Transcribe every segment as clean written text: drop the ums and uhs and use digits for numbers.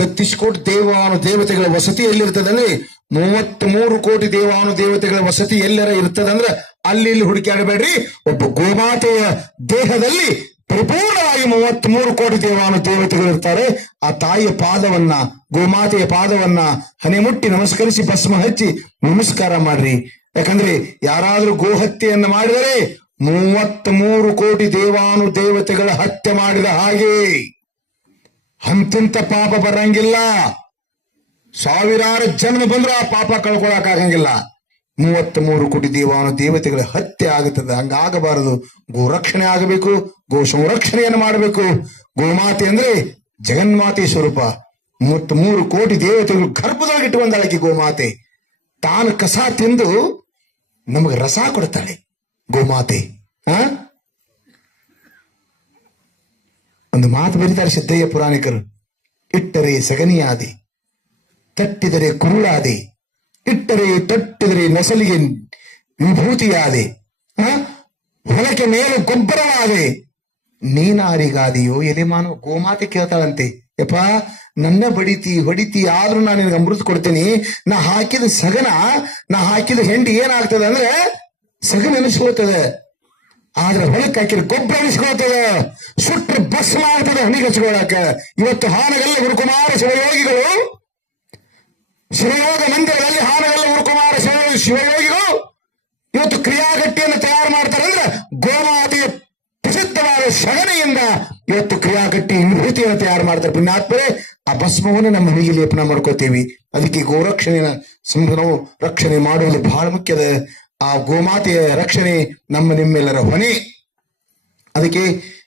33 ಕೋಟಿ ದೇವಾನು ದೇವತೆಗಳ ವಸತಿ ಎಲ್ಲಿರ್ತದಲ್ಲಿ 33 ಕೋಟಿ ದೇವಾನು ದೇವತೆಗಳ ವಸತಿ ಎಲ್ಲರ ಇರ್ತದಂದ್ರೆ ಅಲ್ಲಿ ಇಲ್ಲಿ ಹುಡುಕಾಡಬೇಡ್ರಿ. ಒಬ್ಬ ಗೋಮಾತೆಯ ದೇಹದಲ್ಲಿ ಪರಿಪೂರ್ಣವಾಗಿ 33 ಕೋಟಿ ದೇವಾನು ದೇವತೆಗಳು ಇರ್ತಾರೆ. ಆ ತಾಯಿಯ ಪಾದವನ್ನ, ಗೋಮಾತೆಯ ಪಾದವನ್ನ ಹನಿಮುಟ್ಟಿ ನಮಸ್ಕರಿಸಿ ಭಸ್ಮ ಹಚ್ಚಿ ನಮಸ್ಕಾರ ಮಾಡ್ರಿ. ಯಾಕಂದ್ರೆ ಯಾರಾದ್ರೂ ಗೋಹತ್ಯೆಯನ್ನು ಮಾಡಿದರೆ 33 ಕೋಟಿ ದೇವಾನು ದೇವತೆಗಳ ಹತ್ಯೆ ಮಾಡಿದ ಹಾಗೆ. ಅಂತಿಂತ ಪಾಪ ಬರಂಗಿಲ್ಲ. ಸಾವಿರಾರು ಜನ್ಮ ಬಂದ್ರೂ ಆ ಪಾಪ ಕಳ್ಕೊಳಕ್ ಆಗಂಗಿಲ್ಲ. 33 ಕೋಟಿ ದೇವಾನು ದೇವತೆಗಳ ಹತ್ಯೆ ಆಗುತ್ತದೆ. ಹಂಗಾಗಬಾರದು. ಗೋ ರಕ್ಷಣೆ ಆಗಬೇಕು, ಗೋ ಸಂರಕ್ಷಣೆಯನ್ನು ಮಾಡಬೇಕು. ಗೋಮಾತೆ ಅಂದ್ರೆ ಜಗನ್ಮಾತೆ ಸ್ವರೂಪ. 33 ಕೋಟಿ ದೇವತೆಗಳು ಗರ್ಭದೊಳಗಿಟ್ಟು ಬಂದಾಳಕ್ಕೆ ಗೋಮಾತೆ. ತಾನು ಕಸ ತಿಂದು ನಮಗೆ ರಸ ಕೊಡ್ತಾಳೆ ಗೋಮಾತೆ. ಒಂದು ಮಾತು ಬರೀತಾರೆ ಸಿದ್ದಯ್ಯ ಪುರಾಣಿಕರು. ಇಟ್ಟರೆ ಸಗಣಿಯಾದೆ, ತಟ್ಟಿದರೆ ಕುರುಳಾದೆ, ಇಟ್ಟರೆ ತೊಟ್ಟಿದರೆ ನಸಲಿಗೆ ವಿಭೂತಿಯಾದೆ, ಹೊಲಕ್ಕೆ ಮೇಲೆ ಗೊಬ್ಬರವಾದೆ, ನೀನಾರಿಗಾದೆಯೋ ಎಲೆ ಮಾನವ. ಗೋಮಾತೆ ಕೇಳ್ತಾಳಂತೆ, ಯಪ್ಪ ನನ್ನ ಹೊಡಿತಿ ಆದ್ರೂ ನಾನು ನಿನಗೆ ಅಮೃತ ಕೊಡ್ತೇನೆ. ನಾ ಹಾಕಿದ ಸಗನ, ನಾ ಹಾಕಿದ ಹೆಂಡಿ ಏನಾಗ್ತದೆ ಅಂದ್ರೆ ಸಗನ ಅನಿಸ್ಕೊಳ್ತದೆ. ಆದ್ರೆ ಹೊಲಕ್ಕೆ ಹಾಕಿದ ಗೊಬ್ಬರ ಅನಿಸ್ಕೊಳ್ತದೆ. ಸುಟ್ರೆ ಭಸ್ಮ ಆಗ್ತದೆ ಹಣಿಗೆ ಹಚ್ಕೊಳಕ. ಇವತ್ತು ಹಾನಗಲ್ಲ ಗುರುಕುಮಾರ ಶಿವಯೋಗಿಗಳು, ಶಿವಯೋಗ ಮಂದಿರದಲ್ಲಿ ಹಾನಗಲ್ಲ ಗುರುಕುಮಾರ ಶಿವಯೋಗಿಗಳು ಇವತ್ತು ಕ್ರಿಯಾಗಟ್ಟಿಯನ್ನು ತಯಾರು ಮಾಡ್ತಾರೆ. ಅಂದ್ರೆ ಗೋಮಾತೆಯ ಪ್ರಸಿದ್ಧವಾದ ಸಗಣಿಯಿಂದ ಇವತ್ತು ಕ್ರಿಯಾಗಟ್ಟಿ ವಿಭೂತಿಯನ್ನು ತಯಾರು ಮಾಡ್ತಾರೆ. ಪುಣ್ಯಾತ್ಮರೇ, ಆ ಭಸ್ಮವನ್ನು ನಮ್ಮ ಮನೆಗೆ ಲೇಪನ ಮಾಡ್ಕೋತೀವಿ. ಅದಕ್ಕೆ ಗೋರಕ್ಷಣೆಯ ನಾವು ರಕ್ಷಣೆ ಮಾಡುವುದು ಬಹಳ ಮುಖ್ಯದ. ಆ ಗೋಮಾತೆಯ ರಕ್ಷಣೆ ನಿಮ್ಮೆಲ್ಲರ ಹೊಣೆ. ಅದಕ್ಕೆ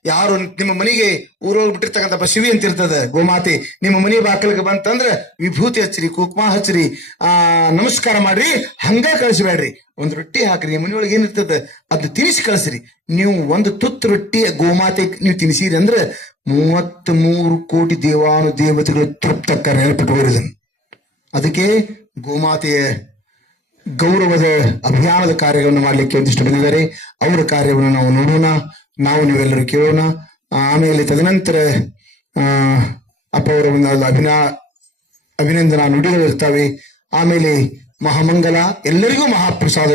ಯಾರು ನಿಮ್ಮ ಮನೆಗೆ ಊರೋಗ್ಬಿಟ್ಟಿರ್ತಕ್ಕಂಥ ಶಿವಿ ಅಂತ ಇರ್ತದೆ ಗೋಮಾತೆ, ನಿಮ್ಮ ಮನೆ ಬಾಕಲಿಗೆ ಬಂತಂದ್ರೆ ವಿಭೂತಿ ಹಚ್ಚಿರಿ, ಕುಂಕುಮ ಹಚ್ಚಿರಿ, ನಮಸ್ಕಾರ ಮಾಡ್ರಿ. ಹಂಗ ಕಳಿಸ್ಬೇಡ್ರಿ. ಒಂದು ರೊಟ್ಟಿ ಹಾಕ್ರಿ, ನಿಮ್ಮ ಮನೆಯೊಳಗೆ ಏನಿರ್ತದೆ ಅದು ತಿನಿಸಿ ಕಳಿಸ್ರಿ. ನೀವು ಒಂದು ತುತ್ತು ರೊಟ್ಟಿ ಗೋಮಾತೆ ನೀವು ತಿನ್ಸಿರಿ ಅಂದ್ರೆ 33 ಕೋಟಿ ದೇವಾನು ದೇವತೆಗಳು ತೃಪ್ತಕ್ಕ ನೆನಪಿಟ್ಟುಕೊಳ್ಳಿ. ಅದಕ್ಕೆ ಗೋಮಾತೆಯ ಗೌರವದ ಅಭಿಯಾನದ ಕಾರ್ಯಗಳನ್ನು ಮಾಡಲಿಕ್ಕೆ ಒಂದಿಷ್ಟು ಬಂದಿದ್ದಾರೆ. ಅವರ ಕಾರ್ಯವನ್ನು ನಾವು ನೋಡೋಣ, ನಾವು ನೀವೆಲ್ಲರೂ ಕೇಳೋಣ. ಆಮೇಲೆ ತದನಂತರ ಅಪ್ಪ ಅವರ ಒಂದು ಅಭಿನಂದನಾ ನುಡಿಗಳು ಇರ್ತವೆ. ಆಮೇಲೆ ಮಹಾಮಂಗಲ, ಎಲ್ಲರಿಗೂ ಮಹಾಪ್ರಸಾದ.